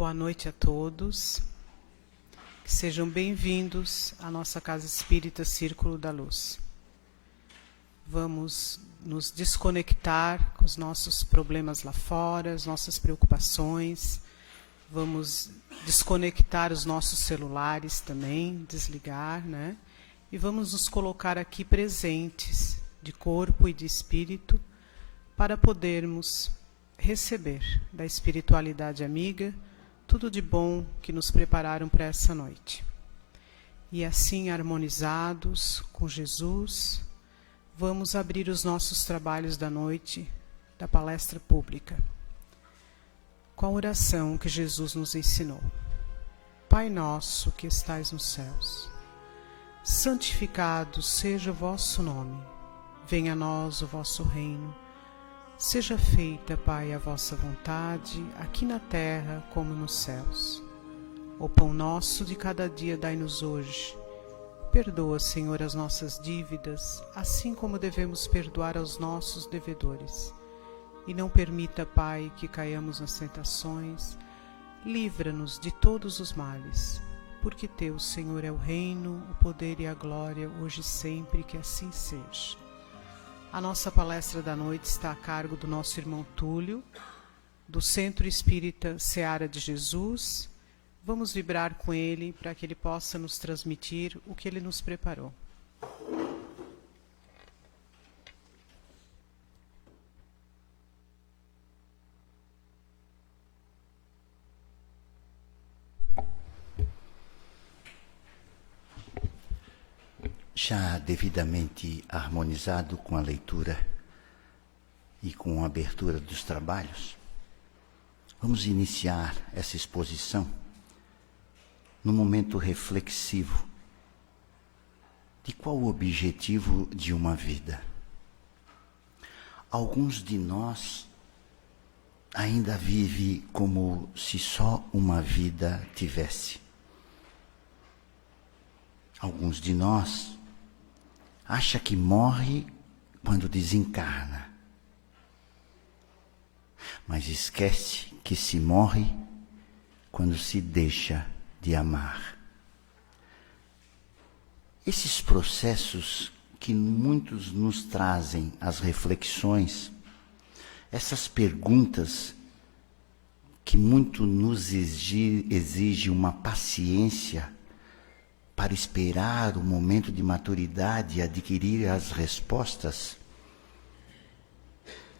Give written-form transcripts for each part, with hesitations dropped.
Boa noite a todos. Que sejam bem-vindos à nossa Casa Espírita Círculo da Luz. Vamos nos desconectar com os nossos problemas lá fora, as nossas preocupações. Vamos desconectar os nossos celulares também, desligar, né? E vamos nos colocar aqui presentes, de corpo e de espírito, para podermos receber da espiritualidade amiga tudo de bom que nos prepararam para essa noite. E assim, harmonizados com Jesus, vamos abrir os nossos trabalhos da noite da palestra pública, com a oração que Jesus nos ensinou. Pai nosso que estais nos céus, santificado seja o vosso nome, venha a nós o vosso reino. Seja feita, Pai, a vossa vontade, aqui na terra como nos céus. O pão nosso de cada dia dai-nos hoje. Perdoa, Senhor, as nossas dívidas, assim como devemos perdoar aos nossos devedores. E não permita, Pai, que caiamos nas tentações. Livra-nos de todos os males, porque Teu, Senhor, é o reino, o poder e a glória, hoje e sempre, que assim seja. A nossa palestra da noite está a cargo do nosso irmão Túlio, do Centro Espírita Seara de Jesus. Vamos vibrar com ele para que ele possa nos transmitir o que ele nos preparou. Já devidamente harmonizado com a leitura e com a abertura dos trabalhos, vamos iniciar essa exposição num momento reflexivo de qual o objetivo de uma vida. Alguns de nós ainda vivem como se só uma vida tivesse. Alguns de nós acha que morre quando desencarna, mas esquece que se morre quando se deixa de amar. Esses processos que muitos nos trazem as reflexões, essas perguntas que muito nos exige uma paciência para esperar o momento de maturidade e adquirir as respostas,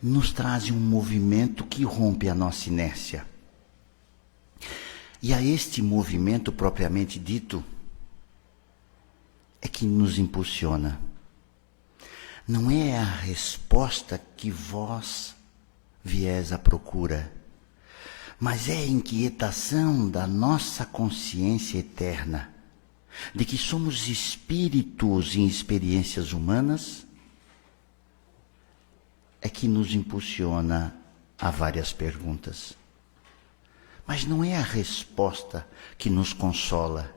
nos traz um movimento que rompe a nossa inércia. E a este movimento propriamente dito é que nos impulsiona. Não é a resposta que vós viés à procura, mas é a inquietação da nossa consciência eterna, de que somos espíritos em experiências humanas, é que nos impulsiona a várias perguntas. Mas não é a resposta que nos consola,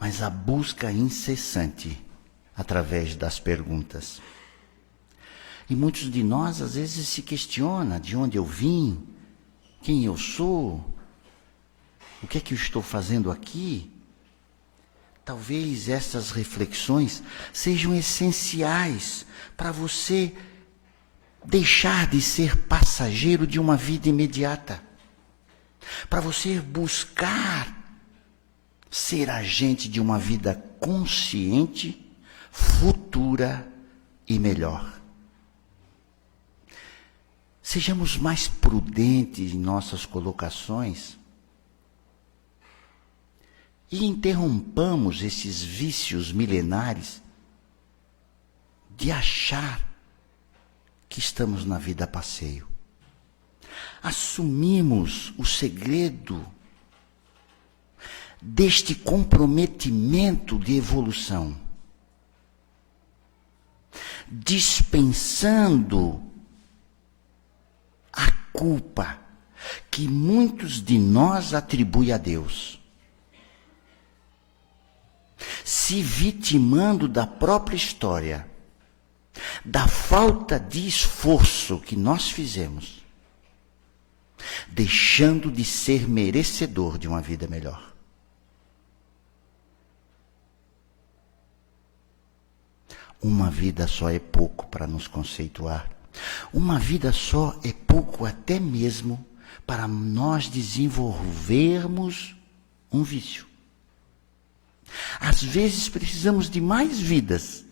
mas a busca incessante através das perguntas. E muitos de nós às vezes se questionam de onde eu vim, quem eu sou, o que é que eu estou fazendo aqui. Talvez essas reflexões sejam essenciais para você deixar de ser passageiro de uma vida imediata, para você buscar ser agente de uma vida consciente, futura e melhor. Sejamos mais prudentes em nossas colocações e interrompamos esses vícios milenares de achar que estamos na vida a passeio. Assumimos o segredo deste comprometimento de evolução, dispensando a culpa que muitos de nós atribuem a Deus, se vitimando da própria história, da falta de esforço que nós fizemos, deixando de ser merecedor de uma vida melhor. Uma vida só é pouco para nos conceituar. Uma vida só é pouco até mesmo para nós desenvolvermos um vício. Às vezes precisamos de mais vidas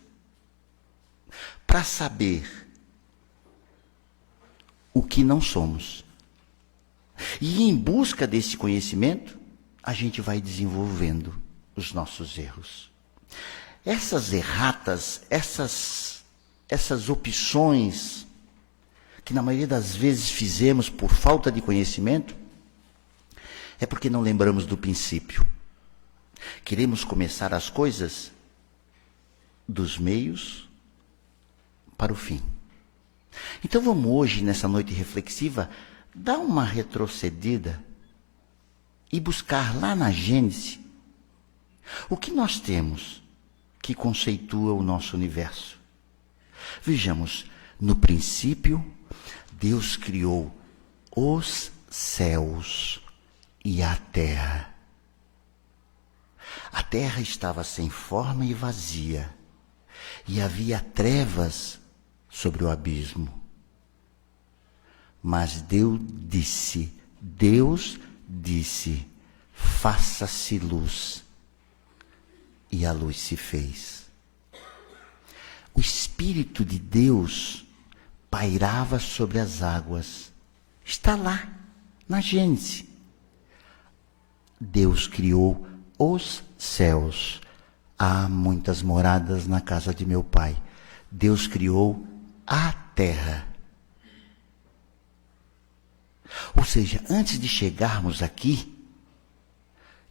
para saber o que não somos. E em busca desse conhecimento, a gente vai desenvolvendo os nossos erros. Essas erratas, essas opções que na maioria das vezes fizemos por falta de conhecimento, é porque não lembramos do princípio. Queremos começar as coisas dos meios para o fim. Então vamos hoje, nessa noite reflexiva, dar uma retrocedida e buscar lá na Gênesis o que nós temos que conceitua o nosso universo. Vejamos, no princípio, Deus criou os céus e a terra. A terra estava sem forma e vazia, e havia trevas sobre o abismo. Mas Deus disse, faça-se luz. E a luz se fez. O Espírito de Deus pairava sobre as águas. Está lá, na Gênesis. Deus criou os céus. Há muitas moradas na casa de meu pai. Deus criou a terra. Ou seja, antes de chegarmos aqui,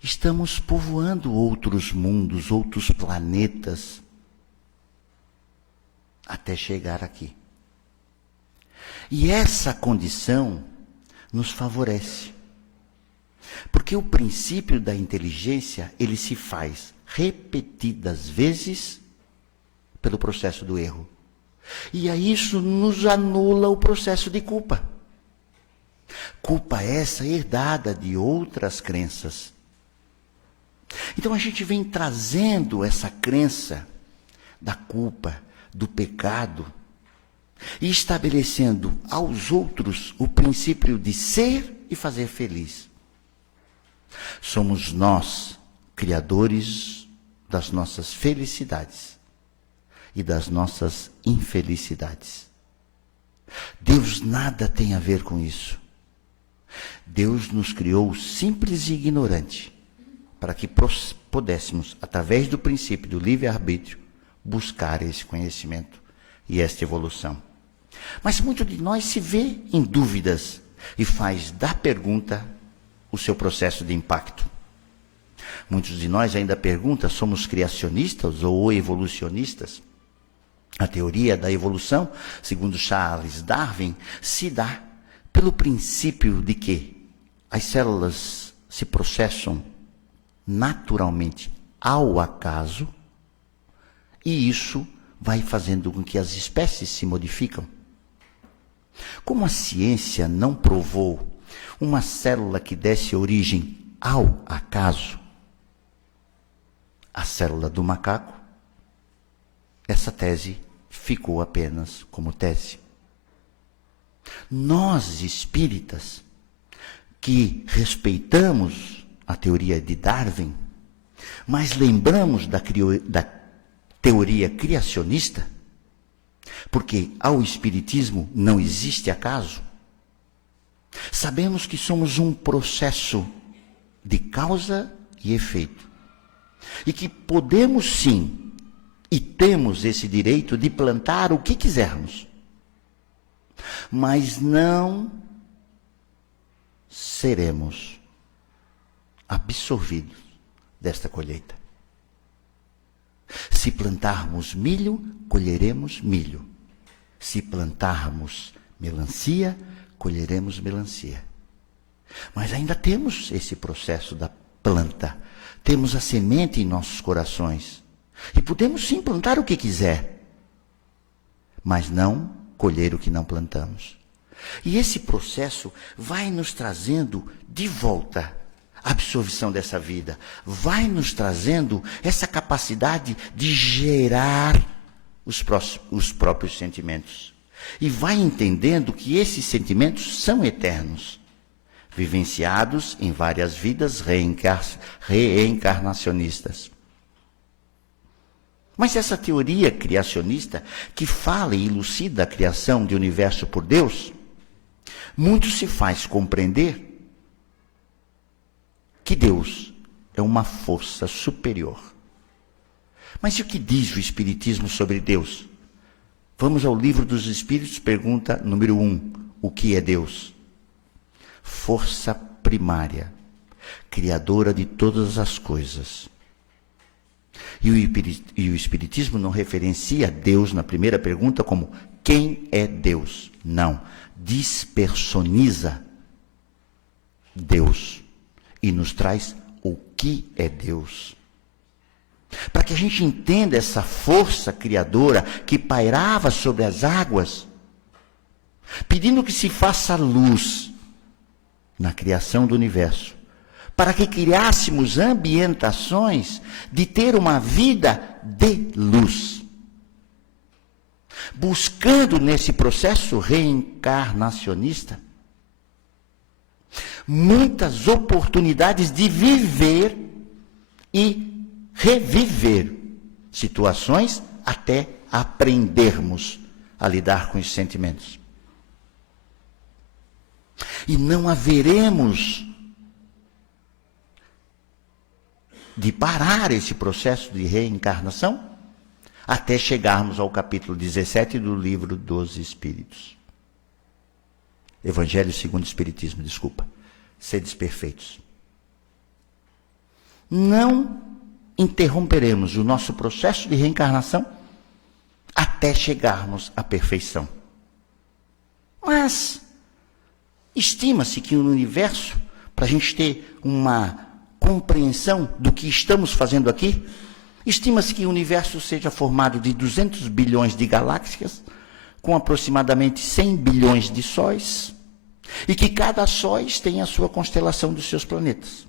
estamos povoando outros mundos, outros planetas, até chegar aqui. E essa condição nos favorece. Porque o princípio da inteligência, ele se faz repetidas vezes pelo processo do erro. E aí isso nos anula o processo de culpa. Culpa essa herdada de outras crenças. Então a gente vem trazendo essa crença da culpa, do pecado, e estabelecendo aos outros o princípio de ser e fazer feliz. Somos nós, criadores das nossas felicidades e das nossas infelicidades. Deus nada tem a ver com isso. Deus nos criou simples e ignorante, para que pudéssemos, através do princípio do livre-arbítrio, buscar esse conhecimento e esta evolução. Mas muito de nós se vê em dúvidas e faz da pergunta o seu processo de impacto. Muitos de nós ainda perguntam, somos criacionistas ou evolucionistas? A teoria da evolução, segundo Charles Darwin, se dá pelo princípio de que as células se processam naturalmente ao acaso, e isso vai fazendo com que as espécies se modificam. Como a ciência não provou uma célula que desse origem ao acaso, a célula do macaco, essa tese ficou apenas como tese. Nós, espíritas, que respeitamos a teoria de Darwin, mas lembramos da teoria criacionista, porque ao espiritismo não existe acaso, sabemos que somos um processo de causa e efeito, e que podemos sim, e temos esse direito de plantar o que quisermos, mas não seremos absorvidos desta colheita. Se plantarmos milho, colheremos milho. Se plantarmos melancia, colheremos melancia. Mas ainda temos esse processo da planta. Temos a semente em nossos corações. E podemos sim plantar o que quiser, mas não colher o que não plantamos. E esse processo vai nos trazendo de volta a absorção dessa vida, vai nos trazendo essa capacidade de gerar os próprios sentimentos. E vai entendendo que esses sentimentos são eternos, vivenciados em várias vidas reencarnacionistas. Mas essa teoria criacionista, que fala e elucida a criação de universo por Deus, muito se faz compreender que Deus é uma força superior. Mas e o que diz o Espiritismo sobre Deus? Vamos ao Livro dos Espíritos, pergunta número 1. O que é Deus? Força primária, criadora de todas as coisas. E o Espiritismo não referencia Deus na primeira pergunta como quem é Deus. Não, despersoniza Deus e nos traz o que é Deus. Para que a gente entenda essa força criadora que pairava sobre as águas, pedindo que se faça luz na criação do universo, para que criássemos ambientações de ter uma vida de luz. Buscando nesse processo reencarnacionista muitas oportunidades de viver e reviver situações até aprendermos a lidar com os sentimentos. E não haveremos de parar esse processo de reencarnação até chegarmos ao capítulo 17 do Livro dos Espíritos. Evangelho segundo o Espiritismo, desculpa. Sedes perfeitos. Não interromperemos o nosso processo de reencarnação até chegarmos à perfeição. Mas estima-se que no universo, para a gente ter uma compreensão do que estamos fazendo aqui, estima-se que o universo seja formado de 200 bilhões de galáxias, com aproximadamente 100 bilhões de sóis, e que cada sóis tem a sua constelação dos seus planetas.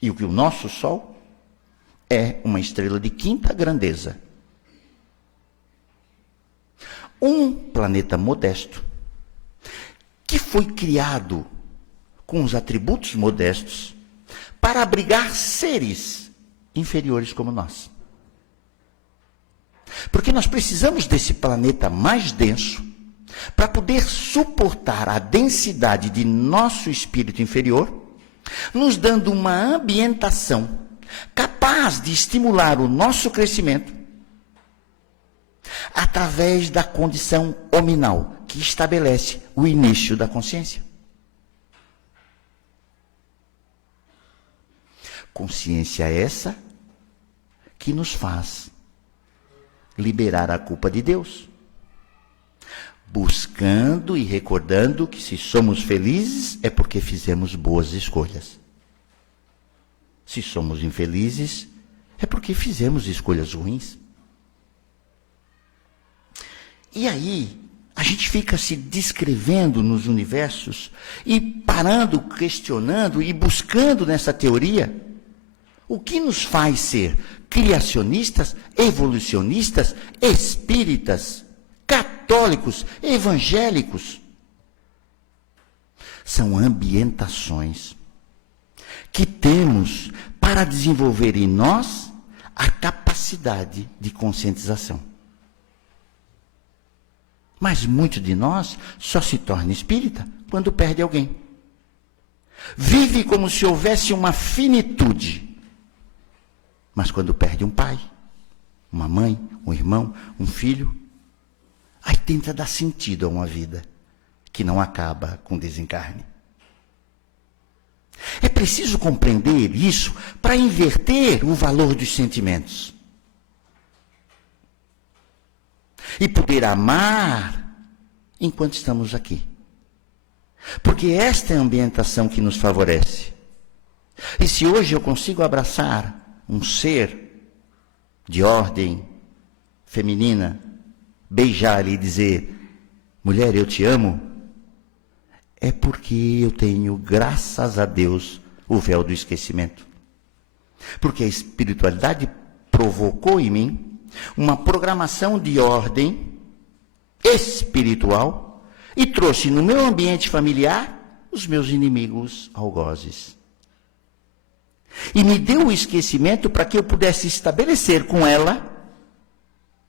E o que o nosso Sol é uma estrela de quinta grandeza. Um planeta modesto, que foi criado com os atributos modestos para abrigar seres inferiores como nós. Porque nós precisamos desse planeta mais denso para poder suportar a densidade de nosso espírito inferior, nos dando uma ambientação capaz de estimular o nosso crescimento através da condição hominal, que estabelece o início da consciência. Consciência essa que nos faz liberar a culpa de Deus, buscando e recordando que se somos felizes é porque fizemos boas escolhas. Se somos infelizes é porque fizemos escolhas ruins. E aí, a gente fica se descrevendo nos universos e parando, questionando e buscando nessa teoria o que nos faz ser criacionistas, evolucionistas, espíritas, católicos, evangélicos. São ambientações que temos para desenvolver em nós a capacidade de conscientização. Mas muito de nós só se torna espírita quando perde alguém. Vive como se houvesse uma finitude. Mas quando perde um pai, uma mãe, um irmão, um filho, aí tenta dar sentido a uma vida que não acaba com desencarne. É preciso compreender isso para inverter o valor dos sentimentos. E poder amar enquanto estamos aqui. Porque esta é a ambientação que nos favorece. E se hoje eu consigo abraçar um ser de ordem feminina, beijar e dizer, mulher, eu te amo, é porque eu tenho, graças a Deus, o véu do esquecimento. Porque a espiritualidade provocou em mim uma programação de ordem espiritual e trouxe no meu ambiente familiar os meus inimigos algozes. E me deu o esquecimento para que eu pudesse estabelecer com ela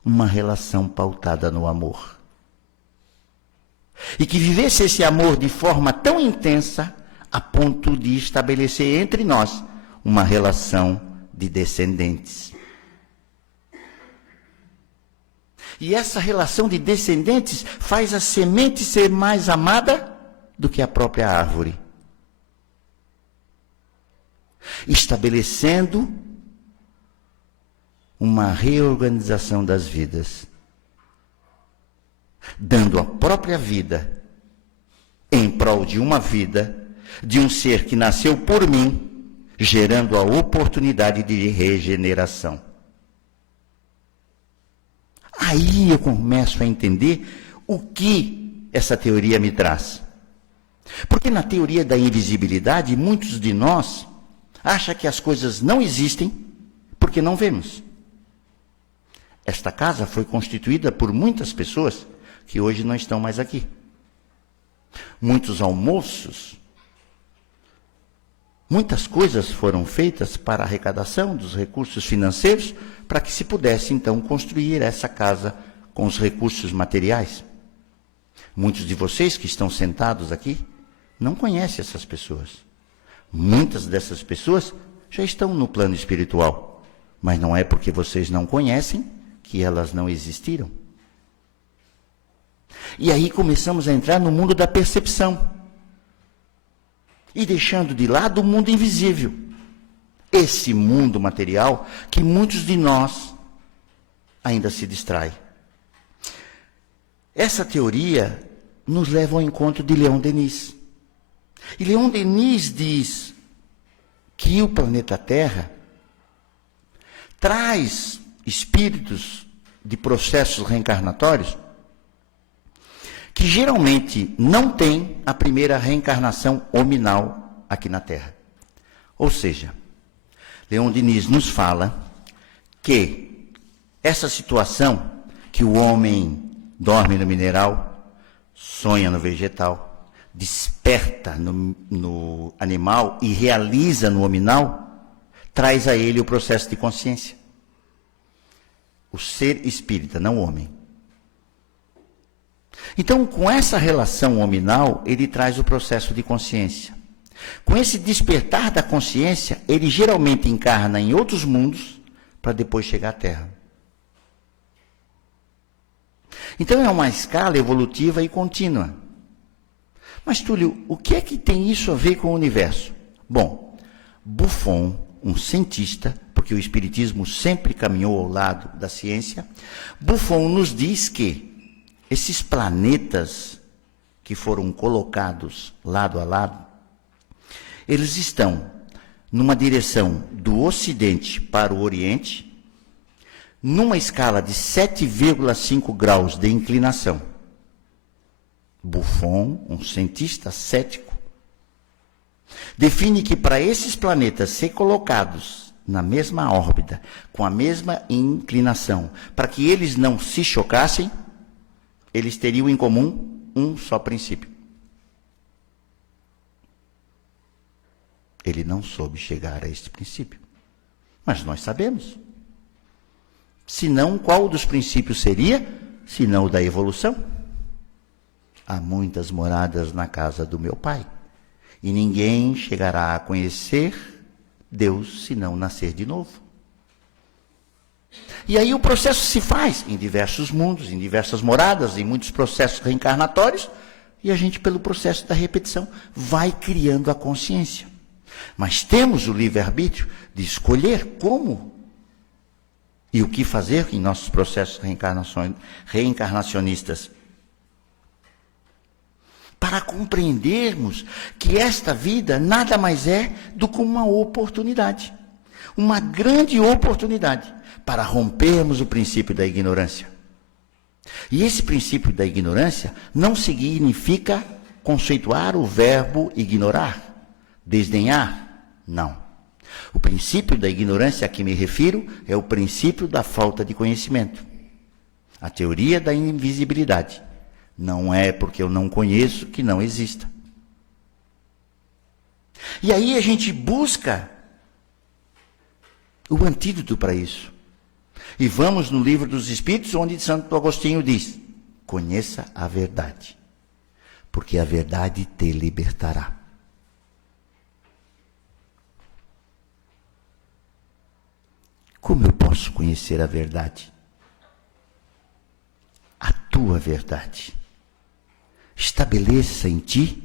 uma relação pautada no amor. E que vivesse esse amor de forma tão intensa a ponto de estabelecer entre nós uma relação de descendentes. E essa relação de descendentes faz a semente ser mais amada do que a própria árvore. Estabelecendo uma reorganização das vidas. Dando a própria vida em prol de uma vida, de um ser que nasceu por mim, gerando a oportunidade de regeneração. Aí eu começo a entender o que essa teoria me traz. Porque na teoria da invisibilidade, muitos de nós acham que as coisas não existem porque não vemos. Esta casa foi constituída por muitas pessoas que hoje não estão mais aqui. Muitos almoços, muitas coisas foram feitas para a arrecadação dos recursos financeiros para que se pudesse, então, construir essa casa com os recursos materiais. Muitos de vocês que estão sentados aqui não conhecem essas pessoas. Muitas dessas pessoas já estão no plano espiritual, mas não é porque vocês não conhecem que elas não existiram. E aí começamos a entrar no mundo da percepção. E deixando de lado o mundo invisível. Esse mundo material que muitos de nós ainda se distraem. Essa teoria nos leva ao encontro de Leon Denis. E Leon Denis diz que o planeta Terra traz espíritos de processos reencarnatórios que geralmente não têm a primeira reencarnação hominal aqui na Terra. Ou seja, Leon Denis nos fala que essa situação que o homem dorme no mineral, sonha no vegetal, desperta no animal e realiza no hominal, traz a ele o processo de consciência. O ser espírita, não o homem. Então, com essa relação hominal, ele traz o processo de consciência. Com esse despertar da consciência, ele geralmente encarna em outros mundos para depois chegar à Terra. Então, é uma escala evolutiva e contínua. Mas, Túlio, o que é que tem isso a ver com o universo? Bom, Buffon, um cientista, porque o Espiritismo sempre caminhou ao lado da ciência, Buffon nos diz que esses planetas que foram colocados lado a lado, eles estão numa direção do Ocidente para o Oriente, numa escala de 7,5 graus de inclinação. Buffon, um cientista cético, define que para esses planetas ser colocados na mesma órbita, com a mesma inclinação, para que eles não se chocassem, eles teriam em comum um só princípio. Ele não soube chegar a este princípio. Mas nós sabemos. Se não, qual dos princípios seria? Se não o da evolução. Há muitas moradas na casa do meu Pai. E ninguém chegará a conhecer Deus se não nascer de novo. E aí o processo se faz em diversos mundos, em diversas moradas, em muitos processos reencarnatórios, e a gente, pelo processo da repetição, vai criando a consciência. Mas temos o livre-arbítrio de escolher como e o que fazer em nossos processos reencarnacionistas. Para compreendermos que esta vida nada mais é do que uma oportunidade. Uma grande oportunidade para rompermos o princípio da ignorância. E esse princípio da ignorância não significa conceituar o verbo ignorar, desdenhar? Não. O princípio da ignorância a que me refiro é o princípio da falta de conhecimento. A teoria da invisibilidade. Não é porque eu não conheço que não exista. E aí a gente busca o antídoto para isso. E vamos no Livro dos Espíritos, onde Santo Agostinho diz: conheça a verdade, porque a verdade te libertará. Como eu posso conhecer a verdade? A tua verdade. Estabeleça em ti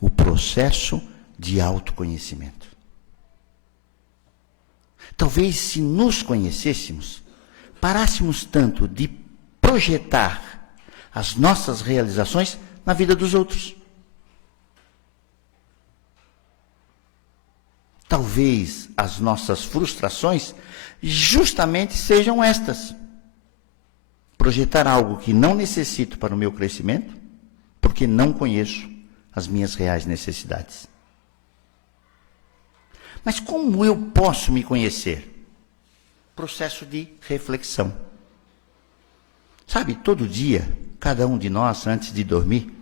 o processo de autoconhecimento. Talvez, se nos conhecêssemos, parássemos tanto de projetar as nossas realizações na vida dos outros. Talvez as nossas frustrações justamente sejam estas: projetar algo que não necessito para o meu crescimento, porque não conheço as minhas reais necessidades. Mas como eu posso me conhecer? Processo de reflexão. Sabe, todo dia, cada um de nós, antes de dormir,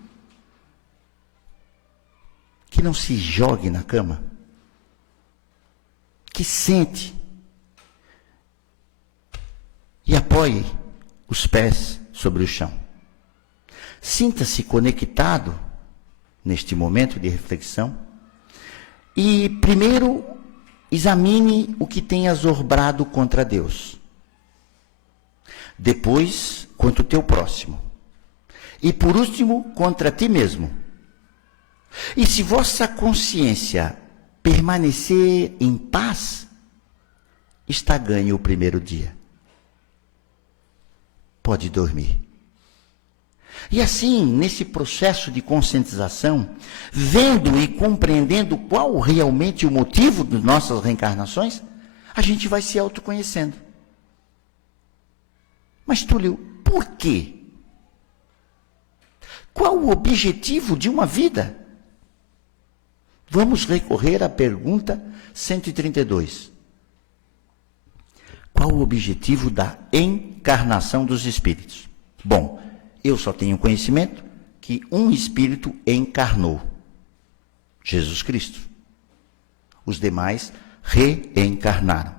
que não se jogue na cama, que sente e apoie os pés sobre o chão. Sinta-se conectado neste momento de reflexão e, primeiro, examine o que tem azobrado contra Deus. Depois, contra o teu próximo. E, por último, contra ti mesmo. E se vossa consciência permanecer em paz, está ganho o primeiro dia. Pode dormir. E assim, nesse processo de conscientização, vendo e compreendendo qual realmente o motivo das nossas reencarnações, a gente vai se autoconhecendo. Mas, Túlio, por quê? Qual o objetivo de uma vida? Vamos recorrer à pergunta 132. Qual o objetivo da encarnação dos espíritos? Bom, eu só tenho conhecimento que um espírito encarnou, Jesus Cristo. Os demais reencarnaram.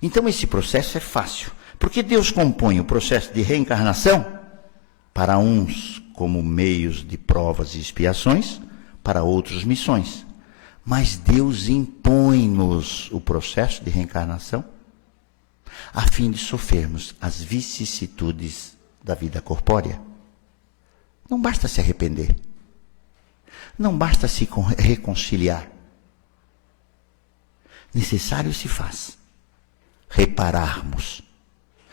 Então esse processo é fácil, porque Deus compõe o processo de reencarnação para uns como meios de provas e expiações, para outros missões. Mas Deus impõe-nos o processo de reencarnação a fim de sofrermos as vicissitudes da vida corpórea. Não basta se arrepender. Não basta se reconciliar. Necessário se faz repararmos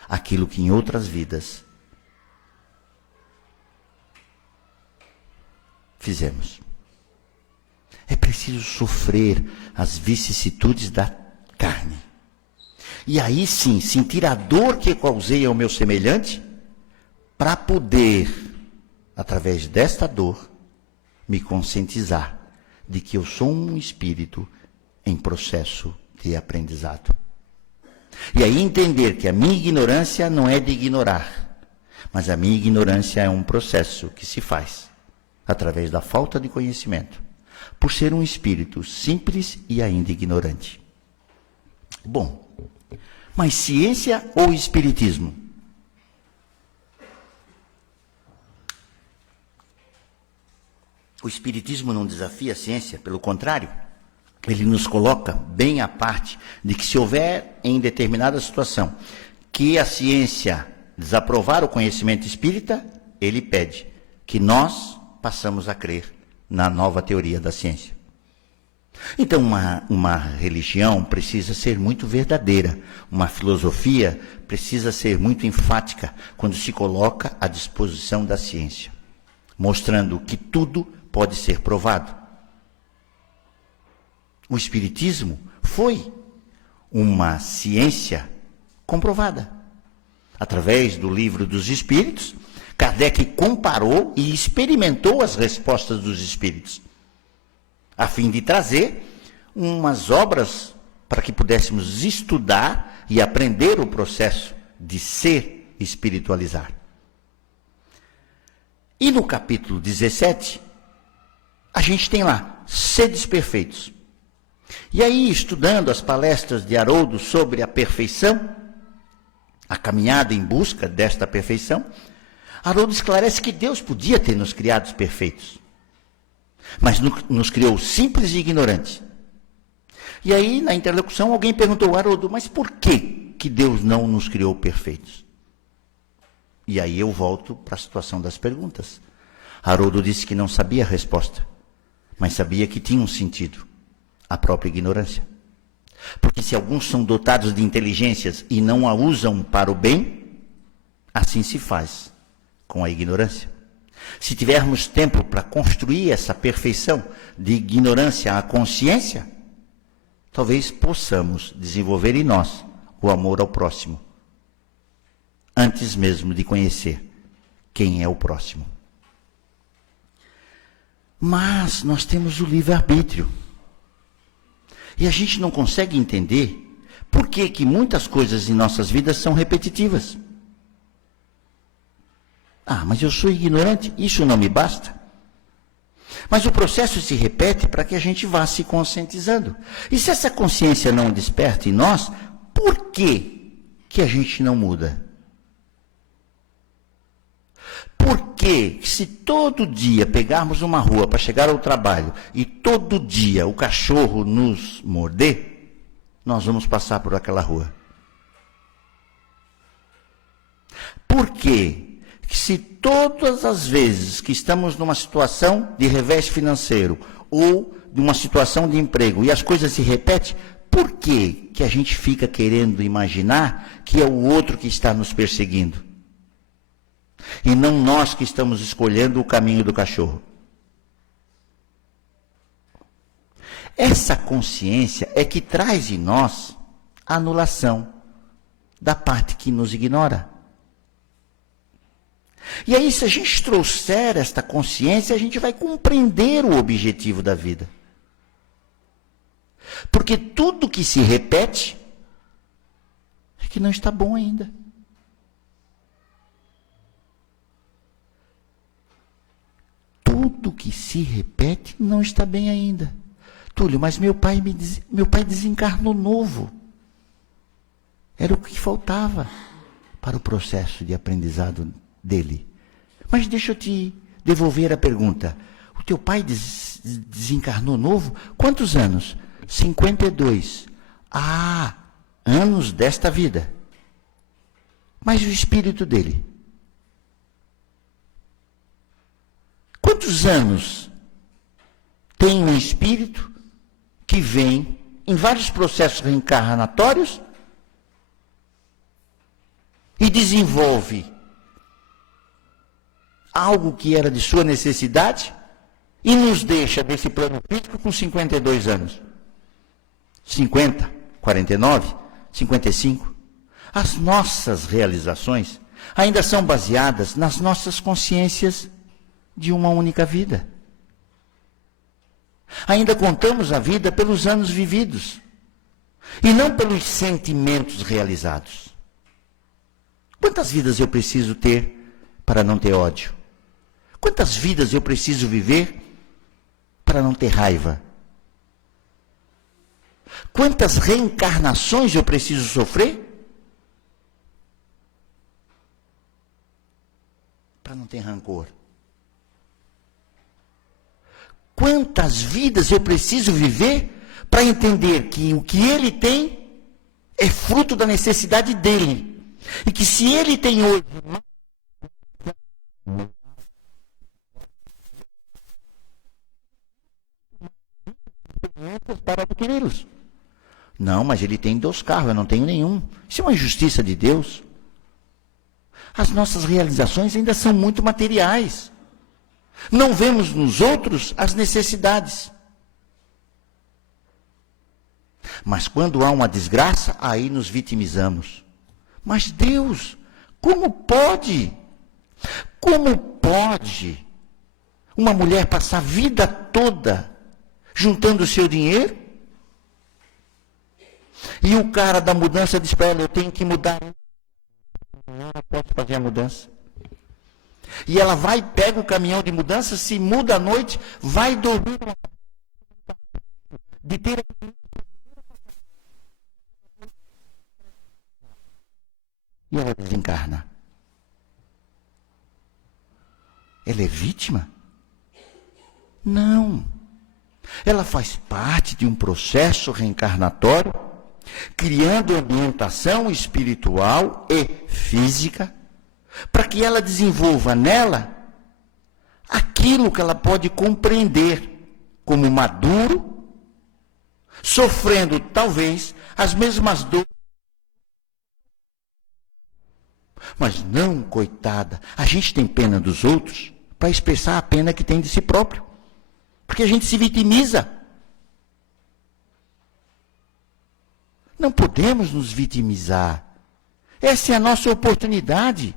aquilo que em outras vidas fizemos. É preciso sofrer as vicissitudes da carne. E aí sim, sentir a dor que causei ao meu semelhante, para poder, através desta dor, me conscientizar de que eu sou um espírito em processo de aprendizado. E aí entender que a minha ignorância não é de ignorar, mas a minha ignorância é um processo que se faz através da falta de conhecimento, por ser um espírito simples e ainda ignorante. Bom, mas ciência ou espiritismo? O espiritismo não desafia a ciência, pelo contrário, ele nos coloca bem à parte de que, se houver em determinada situação que a ciência desaprovar o conhecimento espírita, ele pede que nós passamos a crer na nova teoria da ciência. Então, uma religião precisa ser muito verdadeira, uma filosofia precisa ser muito enfática quando se coloca à disposição da ciência, mostrando que tudo pode ser provado. O espiritismo foi uma ciência comprovada. Através do Livro dos Espíritos, Kardec comparou e experimentou as respostas dos espíritos, a fim de trazer umas obras para que pudéssemos estudar e aprender o processo de ser espiritualizar. E no capítulo 17, a gente tem lá, sedes perfeitos. E aí, estudando as palestras de Haroldo sobre a perfeição, a caminhada em busca desta perfeição, Haroldo esclarece que Deus podia ter nos criados perfeitos, mas nos criou simples e ignorantes. E aí, na interlocução, alguém perguntou, Haroldo, mas por que Deus não nos criou perfeitos? E aí eu volto para a situação das perguntas. Haroldo disse que não sabia a resposta, mas sabia que tinha um sentido, a própria ignorância. Porque se alguns são dotados de inteligências e não a usam para o bem, assim se faz com a ignorância. Se tivermos tempo para construir essa perfeição de ignorância à consciência, talvez possamos desenvolver em nós o amor ao próximo, antes mesmo de conhecer quem é o próximo. Mas nós temos o livre-arbítrio. E a gente não consegue entender por que muitas coisas em nossas vidas são repetitivas. Ah, mas eu sou ignorante, isso não me basta. Mas o processo se repete para que a gente vá se conscientizando. E se essa consciência não desperta em nós, por que a gente não muda? Por que, se todo dia pegarmos uma rua para chegar ao trabalho e todo dia o cachorro nos morder, nós vamos passar por aquela rua? Por que, se todas as vezes que estamos numa situação de revés financeiro ou de uma situação de emprego e as coisas se repetem, por que a gente fica querendo imaginar que é o outro que está nos perseguindo? E não nós que estamos escolhendo o caminho do cachorro. Essa consciência é que traz em nós a anulação da parte que nos ignora. E aí, se a gente trouxer esta consciência, a gente vai compreender o objetivo da vida. Porque tudo que se repete é que não está bom ainda. Tudo que se repete não está bem ainda. Túlio, mas meu pai desencarnou novo. Era o que faltava para o processo de aprendizado dele. Mas deixa eu te devolver a pergunta. O teu pai desencarnou novo? Quantos anos? 52. Ah, anos desta vida. Mas o espírito dele? Quantos anos tem um espírito que vem em vários processos reencarnatórios e desenvolve algo que era de sua necessidade e nos deixa desse plano físico com 52 anos? 50, 49, 55. As nossas realizações ainda são baseadas nas nossas consciências de uma única vida. Ainda contamos a vida pelos anos vividos e não pelos sentimentos realizados. Quantas vidas eu preciso ter para não ter ódio? Quantas vidas eu preciso viver para não ter raiva? Quantas reencarnações eu preciso sofrer para não ter rancor? Quantas vidas eu preciso viver para entender que o que ele tem é fruto da necessidade dele? E que se ele tem hoje para adquiri-los. Não, mas ele tem 2 carros, eu não tenho nenhum. Isso é uma injustiça de Deus. As nossas realizações ainda são muito materiais. Não vemos nos outros as necessidades. Mas quando há uma desgraça, aí nos vitimizamos. Mas Deus, como pode? Como pode uma mulher passar a vida toda juntando o seu dinheiro? E o cara da mudança diz para ela, eu tenho que mudar. Eu não posso fazer a mudança. E ela vai, pega o caminhão de mudança, se muda à noite, vai dormir de ter... E ela desencarna. Ela é vítima? Não. Ela faz parte de um processo reencarnatório, criando ambientação espiritual e física, para que ela desenvolva nela aquilo que ela pode compreender como maduro, sofrendo talvez as mesmas dores. Mas não, coitada, a gente tem pena dos outros para expressar a pena que tem de si próprio. Porque a gente se vitimiza. Não podemos nos vitimizar. Essa é a nossa oportunidade.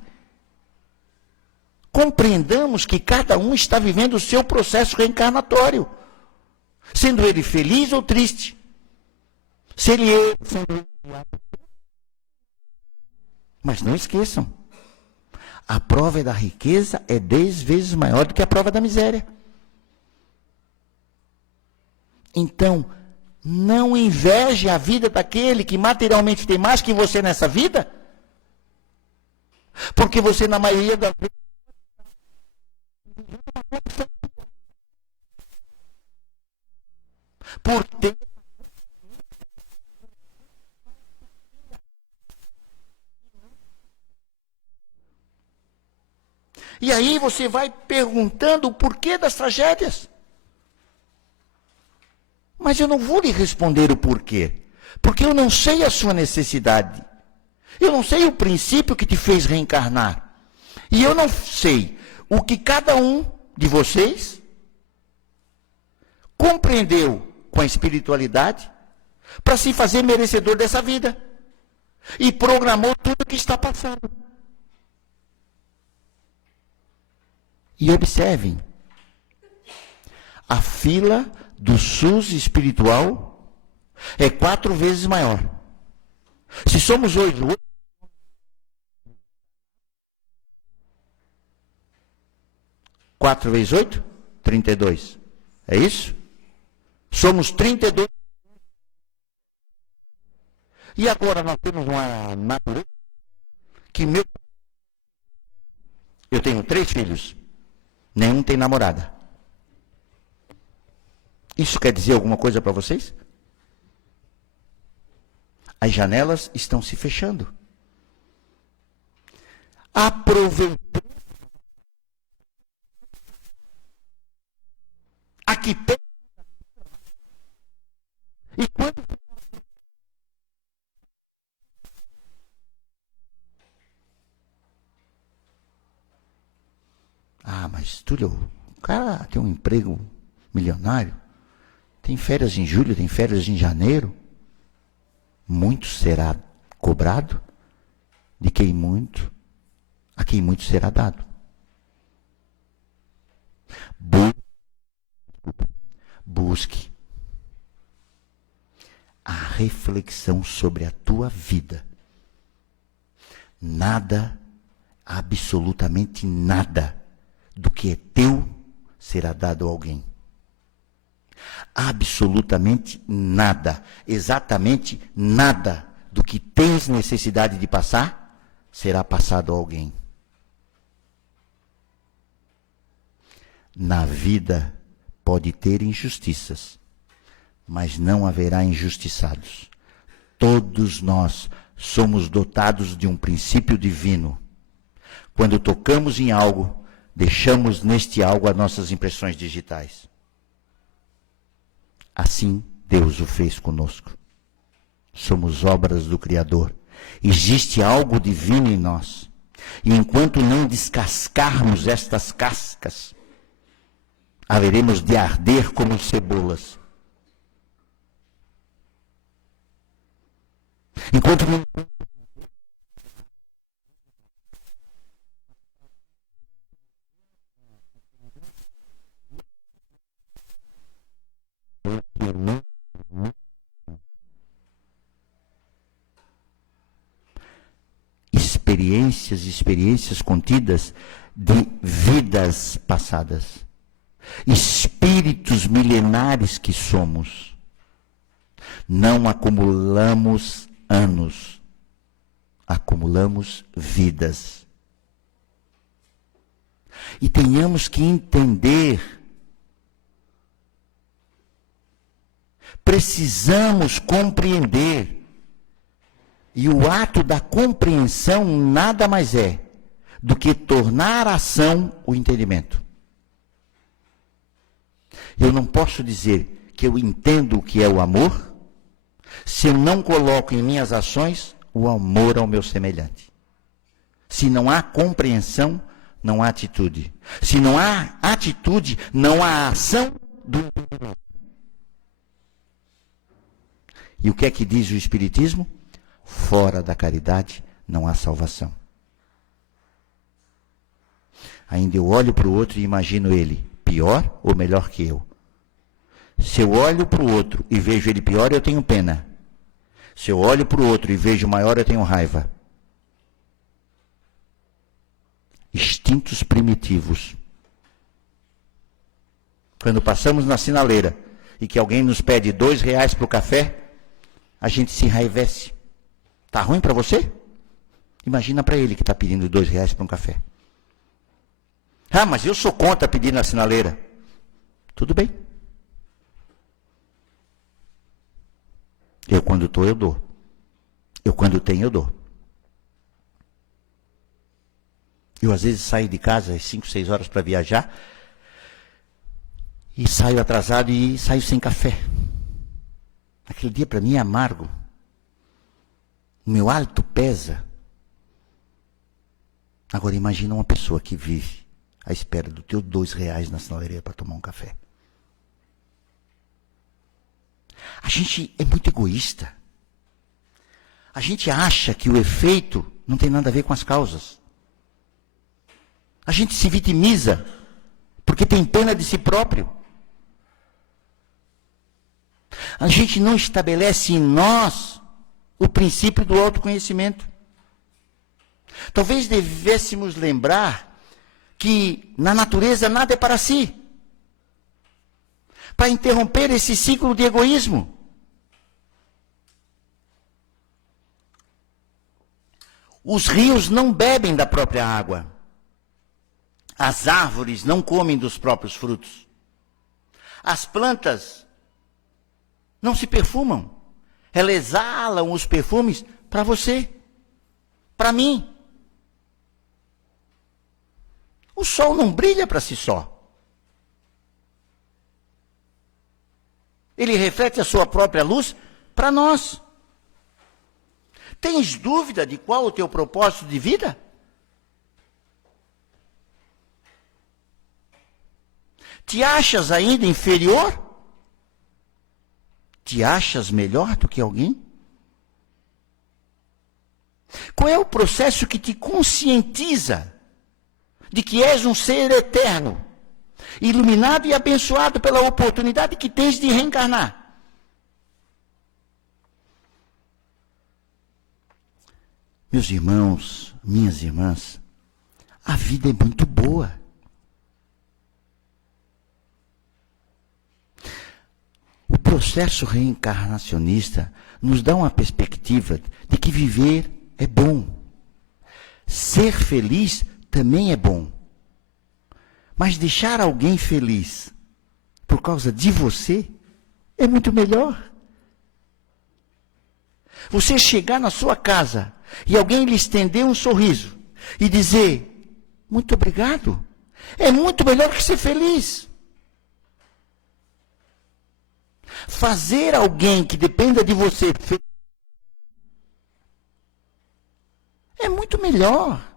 Compreendamos que cada um está vivendo o seu processo reencarnatório. Sendo ele feliz ou triste. Se ele é... Mas não esqueçam, a prova da riqueza é 10 vezes maior do que a prova da miséria. Então, não inveje a vida daquele que materialmente tem mais que você nessa vida, porque você, na maioria das vezes, por ter... E aí você vai perguntando o porquê das tragédias. Mas eu não vou lhe responder o porquê. Porque eu não sei a sua necessidade. Eu não sei o princípio que te fez reencarnar. E eu não sei o que cada um de vocês compreendeu com a espiritualidade para se fazer merecedor dessa vida. E programou tudo o que está passando. E observem, a fila do SUS espiritual é 4 vezes maior. Se somos hoje... 4 vezes 8? 32. É isso? Somos 32. E agora nós temos uma natureza que eu tenho 3 filhos. Nenhum tem namorada. Isso quer dizer alguma coisa para vocês? As janelas estão se fechando. Aproveitando. Aqui perto. E quando... Ah, mas Túlio, o cara tem um emprego milionário, tem férias em julho, tem férias em janeiro, muito será cobrado, de quem muito, a quem muito será dado. Busque a reflexão sobre a tua vida. Nada, absolutamente nada, do que é teu será dado a alguém. Absolutamente nada, exatamente nada do que tens necessidade de passar será passado a alguém. Na vida pode ter injustiças, mas não haverá injustiçados. Todos nós somos dotados de um princípio divino. Quando tocamos em algo, deixamos neste algo as nossas impressões digitais. Assim Deus o fez conosco. Somos obras do Criador. Existe algo divino em nós. E enquanto não descascarmos estas cascas, haveremos de arder como cebolas. Enquanto não... experiências contidas de vidas passadas. Espíritos milenares que somos. Não acumulamos anos, acumulamos vidas. E tenhamos que entender, precisamos compreender. E o ato da compreensão nada mais é do que tornar a ação o entendimento. Eu não posso dizer que eu entendo o que é o amor, se eu não coloco em minhas ações o amor ao meu semelhante. Se não há compreensão, não há atitude. Se não há atitude, não há ação do entendimento. E o que é que diz o Espiritismo? Fora da caridade não há salvação. Ainda eu olho para o outro e imagino ele pior ou melhor que eu. Se eu olho para o outro e vejo ele pior, eu tenho pena. Se eu olho para o outro e vejo maior, eu tenho raiva. Instintos primitivos. Quando passamos na sinaleira e que alguém nos pede R$2 para o café, a gente se enraivece. Está ruim para você? Imagina para ele que está pedindo R$2 para um café. Ah, mas eu sou contra pedir na sinaleira. Tudo bem. Eu quando estou, eu dou. Eu quando tenho, eu dou. Eu às vezes saio de casa às 5, 6 horas para viajar e saio atrasado e saio sem café. Aquele dia para mim é amargo. O meu hálito pesa. Agora imagina uma pessoa que vive à espera do teu R$2 na sinaleira para tomar um café. A gente é muito egoísta. A gente acha que o efeito não tem nada a ver com as causas. A gente se vitimiza porque tem pena de si próprio. A gente não estabelece em nós o princípio do autoconhecimento. Talvez devêssemos lembrar que na natureza nada é para si. Para interromper esse ciclo de egoísmo. Os rios não bebem da própria água. As árvores não comem dos próprios frutos. As plantas não se perfumam. Elas exalam os perfumes para você, para mim. O sol não brilha para si só. Ele reflete a sua própria luz para nós. Tens dúvida de qual o teu propósito de vida? Te achas ainda inferior? Te achas melhor do que alguém? Qual é o processo que te conscientiza de que és um ser eterno, iluminado e abençoado pela oportunidade que tens de reencarnar? Meus irmãos, minhas irmãs, a vida é muito boa. O processo reencarnacionista nos dá uma perspectiva de que viver é bom. Ser feliz também é bom. Mas deixar alguém feliz por causa de você é muito melhor. Você chegar na sua casa e alguém lhe estender um sorriso e dizer, muito obrigado, é muito melhor que ser feliz. Fazer alguém que dependa de você é muito melhor.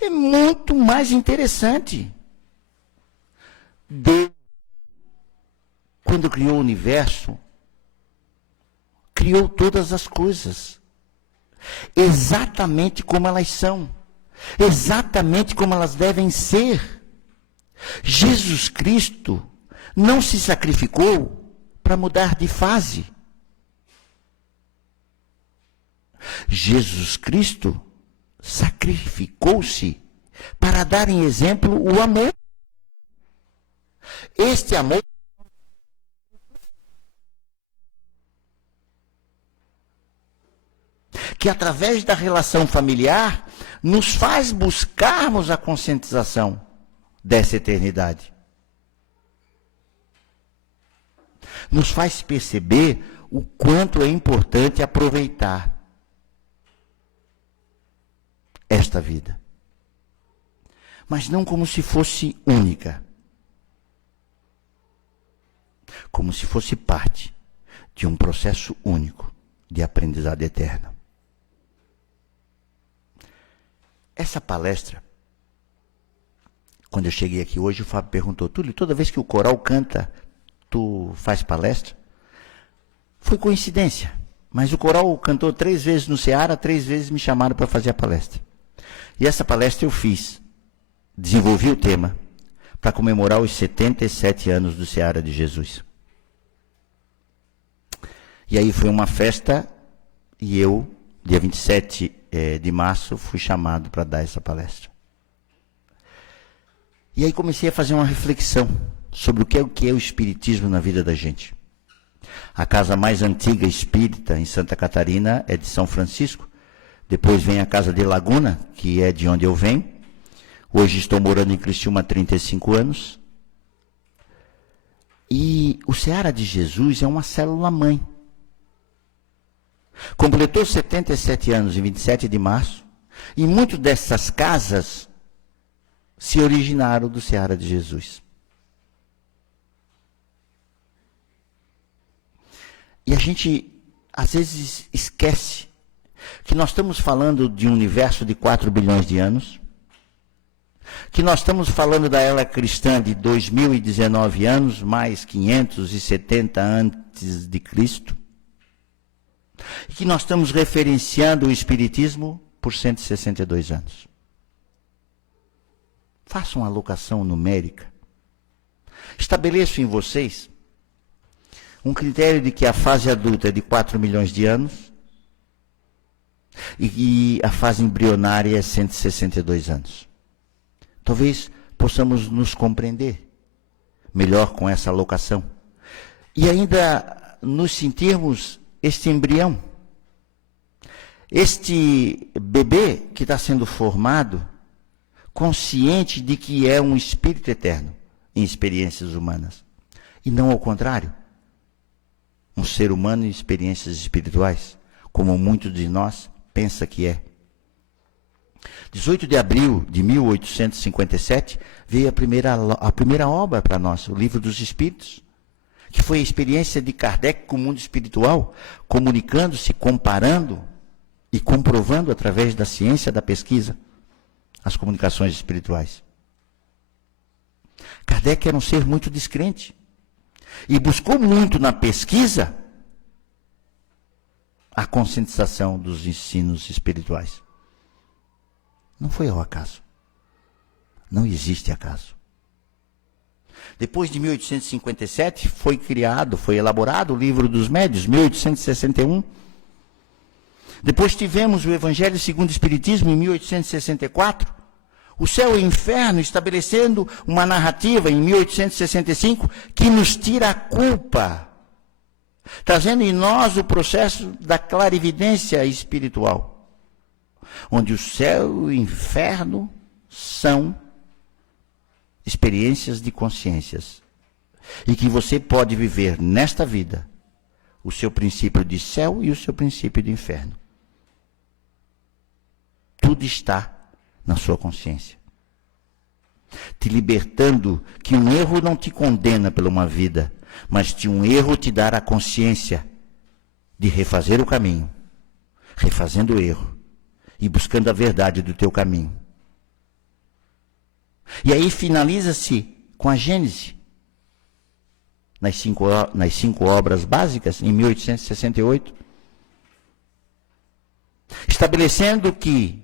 É muito mais interessante. Deus, quando criou o universo, criou todas as coisas exatamente como elas são, exatamente como elas devem ser. Jesus Cristo não se sacrificou para mudar de fase. Jesus Cristo sacrificou-se para dar em exemplo o amor. Este amor que através da relação familiar nos faz buscarmos a conscientização dessa eternidade. Nos faz perceber o quanto é importante aproveitar esta vida. Mas não como se fosse única. Como se fosse parte de um processo único de aprendizado eterno. Essa palestra, quando eu cheguei aqui hoje, o Fábio perguntou: Túlio, toda vez que o coral canta, tu faz palestra? Foi coincidência, mas o coral cantou 3 vezes no Seara, 3 vezes me chamaram para fazer a palestra. E essa palestra eu fiz, desenvolvi o tema, para comemorar os 77 anos do Seara de Jesus. E aí foi uma festa, e eu, dia 27 de março, fui chamado para dar essa palestra. E aí comecei a fazer uma reflexão sobre o que é o espiritismo na vida da gente. A casa mais antiga espírita em Santa Catarina é de São Francisco. Depois vem a casa de Laguna, que é de onde eu venho. Hoje estou morando em Criciúma há 35 anos. E o Seara de Jesus é uma célula-mãe. Completou 77 anos em 27 de março, e muitas dessas casas se originaram do Seara de Jesus. E a gente, às vezes, esquece que nós estamos falando de um universo de 4 bilhões de anos, que nós estamos falando da era cristã de 2019 anos, mais 570 antes de Cristo, e que nós estamos referenciando o Espiritismo por 162 anos. Façam uma alocação numérica. Estabeleço em vocês um critério de que a fase adulta é de 4 milhões de anos e a fase embrionária é 162 anos. Talvez possamos nos compreender melhor com essa alocação. E ainda nos sentirmos este embrião, este bebê que está sendo formado, consciente de que é um espírito eterno em experiências humanas, e não ao contrário, um ser humano em experiências espirituais, como muitos de nós pensam que é. 18 de abril de 1857 veio a primeira obra para nós, o Livro dos Espíritos, que foi a experiência de Kardec com o mundo espiritual, comunicando-se, comparando e comprovando através da ciência da pesquisa as comunicações espirituais. Kardec era um ser muito descrente e buscou muito na pesquisa a conscientização dos ensinos espirituais. Não foi ao acaso. Não existe acaso. Depois de 1857, foi elaborado o Livro dos Médiuns, 1861. Depois tivemos o Evangelho segundo o Espiritismo, em 1864. O Céu e o Inferno, estabelecendo uma narrativa, em 1865, que nos tira a culpa, trazendo em nós o processo da clarividência espiritual, onde o céu e o inferno são experiências de consciências, e que você pode viver nesta vida o seu princípio de céu e o seu princípio de inferno. Tudo está na sua consciência, te libertando que um erro não te condena pela uma vida, mas que um erro te dá a consciência de refazer o caminho, refazendo o erro e buscando a verdade do teu caminho. E aí finaliza-se com a Gênese, nas cinco obras básicas, em 1868, estabelecendo que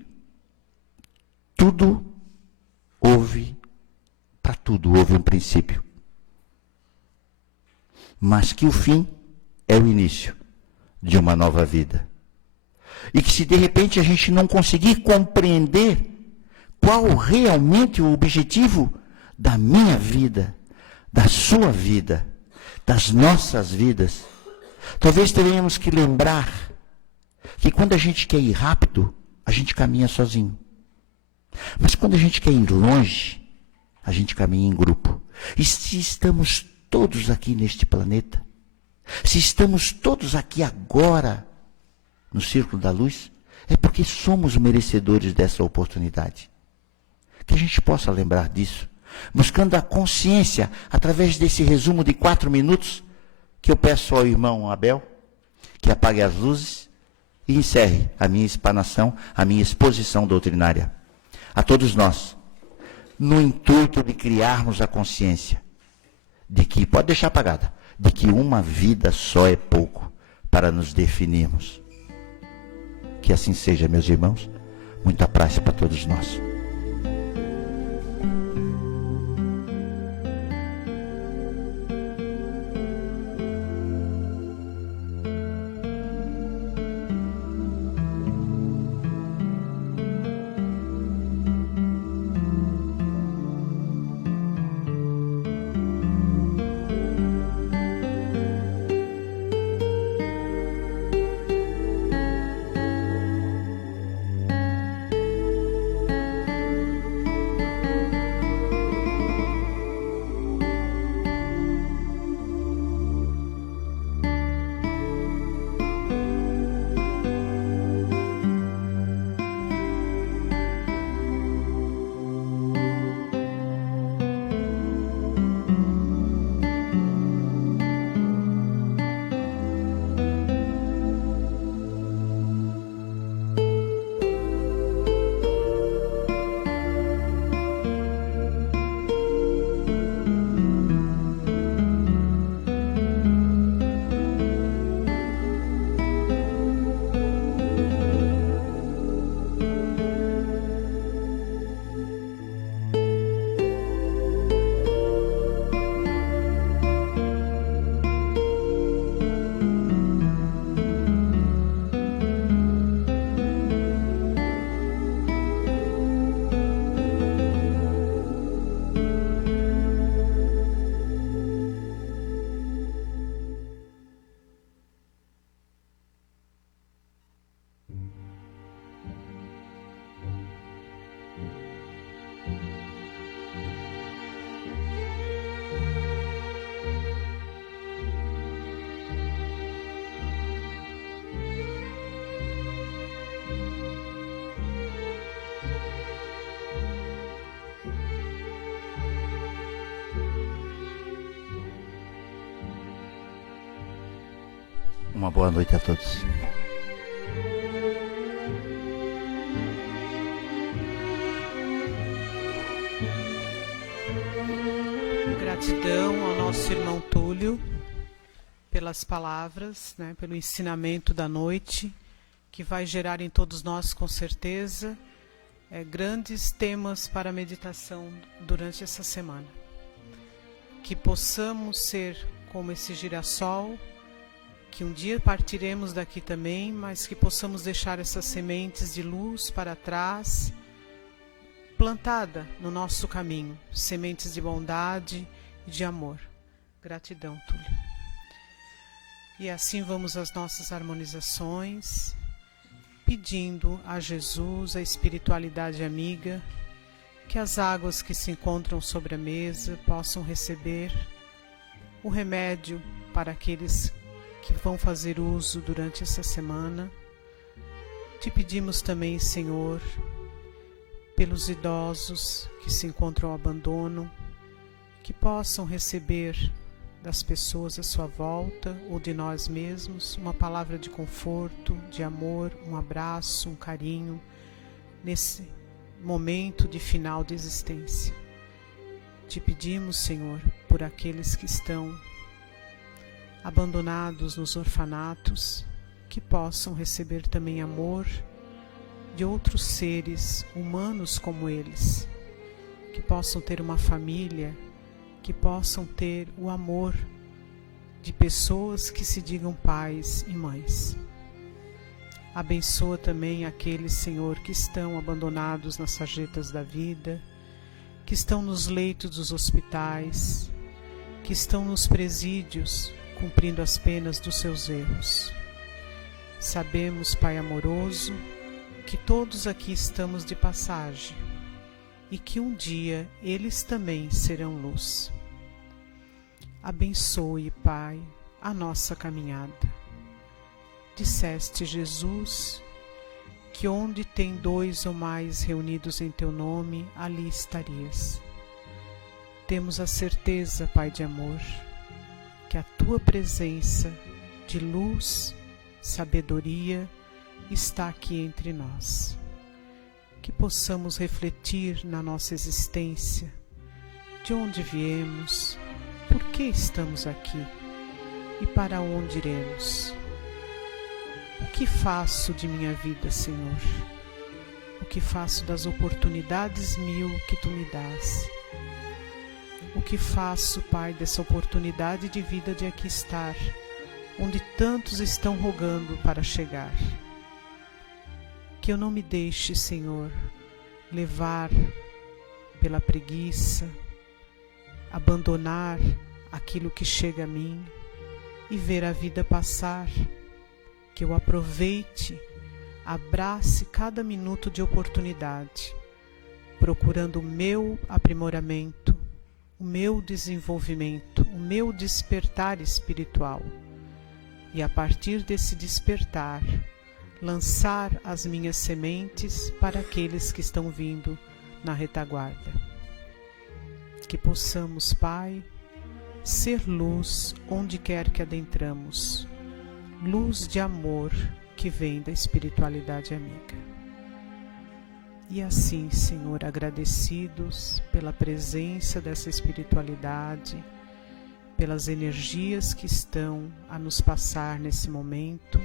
para tudo houve um princípio, mas que o fim é o início de uma nova vida, E que se de repente a gente não conseguir compreender qual realmente o objetivo da minha vida, da sua vida, das nossas vidas, talvez tenhamos que lembrar que quando a gente quer ir rápido, a gente caminha sozinho. Mas quando a gente quer ir longe, a gente caminha em grupo. E se estamos todos aqui neste planeta, se estamos todos aqui agora no Círculo da Luz, é porque somos merecedores dessa oportunidade. Que a gente possa lembrar disso, buscando a consciência através desse resumo de 4 minutos, que eu peço ao irmão Abel, que apague as luzes e encerre a minha explanação, a minha exposição doutrinária. A todos nós, no intuito de criarmos a consciência de que, pode deixar apagada, de que uma vida só é pouco para nos definirmos. Que assim seja, meus irmãos. Muita paz para todos nós. Uma boa noite a todos. Gratidão ao nosso irmão Túlio pelas palavras, pelo ensinamento da noite, que vai gerar em todos nós, com certeza, grandes temas para a meditação durante essa semana. Que possamos ser como esse girassol, que um dia partiremos daqui também, mas que possamos deixar essas sementes de luz para trás, plantada no nosso caminho, sementes de bondade e de amor. Gratidão, Túlio. E assim vamos às nossas harmonizações, pedindo a Jesus, a espiritualidade amiga, que as águas que se encontram sobre a mesa possam receber o remédio para aqueles que vão fazer uso durante essa semana. Te pedimos também, Senhor, pelos idosos que se encontram ao abandono, que possam receber das pessoas à sua volta ou de nós mesmos uma palavra de conforto, de amor, um abraço, um carinho nesse momento de final de existência. Te pedimos, Senhor, por aqueles que estão abandonados nos orfanatos, que possam receber também amor de outros seres humanos como eles, que possam ter uma família, que possam ter o amor de pessoas que se digam pais e mães. Abençoa também aqueles, Senhor, que estão abandonados nas sarjetas da vida, que estão nos leitos dos hospitais, que estão nos presídios, cumprindo as penas dos seus erros. Sabemos, Pai amoroso, que todos aqui estamos de passagem e que um dia eles também serão luz. Abençoe, Pai, a nossa caminhada. Disseste, Jesus, que onde tem 2 ou mais reunidos em Teu nome, ali estarias. Temos a certeza, Pai de amor, que a Tua presença de luz, sabedoria, está aqui entre nós. Que possamos refletir na nossa existência, de onde viemos, por que estamos aqui e para onde iremos. O que faço de minha vida, Senhor? O que faço das oportunidades 1000 que Tu me dás? O que faço, Pai, dessa oportunidade de vida de aqui estar, onde tantos estão rogando para chegar? Que eu não me deixe, Senhor, levar pela preguiça, abandonar aquilo que chega a mim e ver a vida passar. Que eu aproveite, abrace cada minuto de oportunidade, procurando o meu aprimoramento, o meu desenvolvimento, o meu despertar espiritual. E a partir desse despertar, lançar as minhas sementes para aqueles que estão vindo na retaguarda. Que possamos, Pai, ser luz onde quer que adentramos, luz de amor que vem da espiritualidade amiga. E assim, Senhor, agradecidos pela presença dessa espiritualidade, pelas energias que estão a nos passar nesse momento,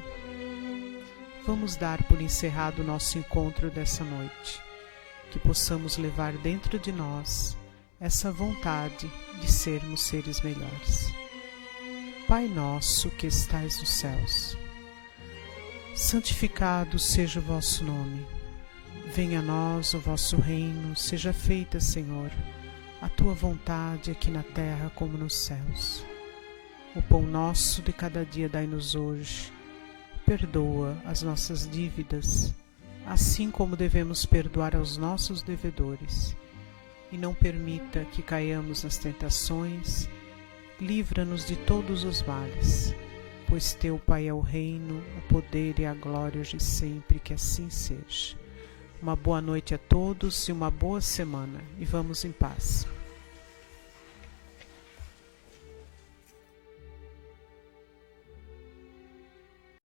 vamos dar por encerrado o nosso encontro dessa noite, que possamos levar dentro de nós essa vontade de sermos seres melhores. Pai nosso que estais nos céus, santificado seja o vosso nome. Venha a nós o vosso reino, seja feita, Senhor, a Tua vontade aqui na terra como nos céus. O pão nosso de cada dia dai-nos hoje. Perdoa as nossas dívidas, assim como devemos perdoar aos nossos devedores. E não permita que caiamos nas tentações. Livra-nos de todos os males, pois Teu, Pai, é o reino, o poder e a glória hoje e sempre, que assim seja. Uma boa noite a todos e uma boa semana, e vamos em paz.